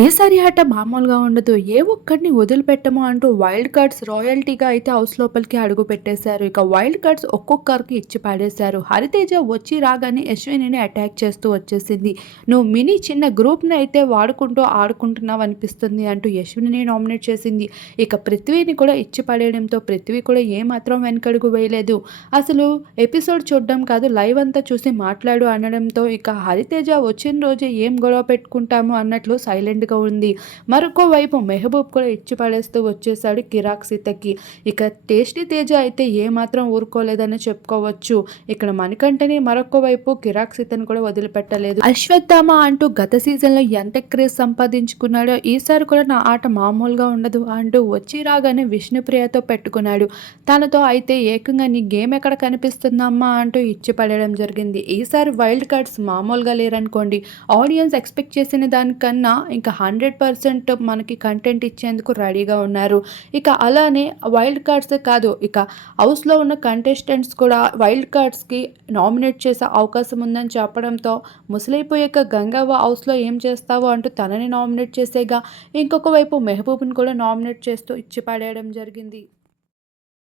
ఏసారి ఆట మామూలుగా ఉండదు ఏ ఒక్కడిని వదిలిపెట్టము అంటూ వైల్డ్ కార్డ్స్ రాయల్టీగా అయితే హౌస్ లోపలికి అడుగు పెట్టేశారు. ఇక వైల్డ్ కార్డ్స్ ఒక్కొక్కరికి ఇచ్చి పాడేశారు. హరితేజ వచ్చి రాగానే యశ్వినిని అటాక్ చేస్తూ వచ్చేసింది. నువ్వు మినీ చిన్న గ్రూప్ని అయితే వాడుకుంటూ ఆడుకుంటున్నావు అనిపిస్తుంది అంటూ యశ్విని నామినేట్ చేసింది. ఇక పృథ్వీని కూడా ఇచ్చి పడేయడంతో పృథ్వీ కూడా ఏమాత్రం వెనకడుగు వేయలేదు. అసలు ఎపిసోడ్ చూడడం కాదు లైవ్ అంతా చూసి మాట్లాడు అనడంతో ఇక హరితేజ వచ్చిన రోజే ఏం గొడవ పెట్టుకుంటాము అన్నట్లు సైలెంట్ సైలెంట్గా ఉంది. మరొక వైపు మెహబూబ్ కూడా ఇచ్చి పడేస్తూ వచ్చేసాడు కిరాక్ సీతకి. ఇక టేస్టీ తేజ అయితే ఏమాత్రం ఊరుకోలేదని చెప్పుకోవచ్చు. ఇక్కడ మణికంఠని మరొక వైపు కిరాక్ సీతను కూడా వదిలిపెట్టలేదు. అశ్వత్థామ అంటూ గత సీజన్లో ఎంత క్రేజ్ సంపాదించుకున్నాడో ఈసారి కూడా నా ఆట మామూలుగా ఉండదు అంటూ వచ్చి రాగానే విష్ణుప్రియతో పెట్టుకున్నాడు. తనతో అయితే ఏకంగా నీ గేమ్ ఎక్కడ కనిపిస్తుందమ్మా అంటూ ఇచ్చి పడేయడం జరిగింది. ఈసారి వైల్డ్ కార్డ్స్ మామూలుగా లేరనుకోండి. ఆడియన్స్ ఎక్స్పెక్ట్ చేసిన దానికన్నా హండ్రెడ్ పర్సెంట్ మనకి కంటెంట్ ఇచ్చేందుకు రెడీగా ఉన్నారు. ఇక అలానే వైల్డ్ కార్డ్సే కాదు ఇక హౌస్లో ఉన్న కంటెస్టెంట్స్ కూడా వైల్డ్ కార్డ్స్కి నామినేట్ చేసే అవకాశం ఉందని చెప్పడంతో ముసలైపోయాక గంగవ్వ హౌస్లో ఏం చేస్తావు అంటూ తనని నామినేట్ చేసేగా ఇంకొక వైపు మెహబూబ్ని కూడా నామినేట్ చేస్తూ ఇచ్చి పడేయడం జరిగింది.